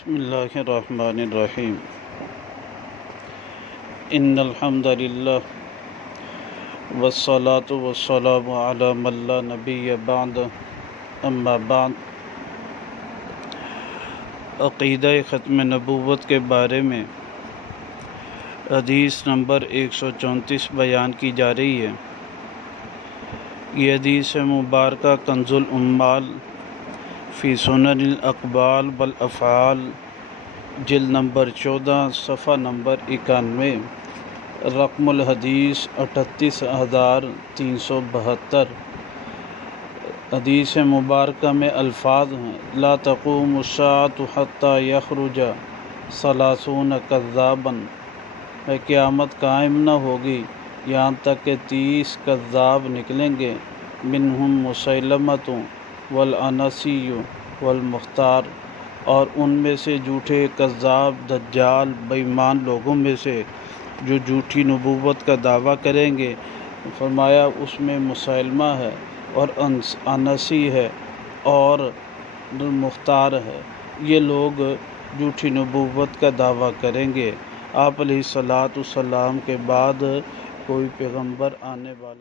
بسم اللہ الرحمن الرحیم ان الحمد للہ والصلاة والسلام علی من لا نبی بعد اما بعد۔ عقیدہ ختم نبوت کے بارے میں حدیث نمبر 134 بیان کی جا رہی ہے۔ یہ حدیث مبارکہ کنز العمال فی سنن الاقوال والافعال جلد نمبر 14 صفحہ نمبر 91، رقم الحدیث 38372۔ حدیث مبارکہ میں الفاظ ہیں: لا تقوم الساعة حتى يخرج 30 كذابا، قیامت قائم نہ ہوگی یہاں تک کہ 30 کذاب نکلیں گے، منہم مسیلمۃ والعنسی والمختار، اور ان میں سے جھوٹے کذاب دجال بے ایمان لوگوں میں سے جو جھوٹی نبوت کا دعویٰ کریں گے۔ فرمایا اس میں مسیلمہ ہے اور عنسی ہے اور مختار ہے، یہ لوگ جھوٹی نبوت کا دعویٰ کریں گے۔ آپ علیہ الصلوۃ والسلام کے بعد کوئی پیغمبر آنے والا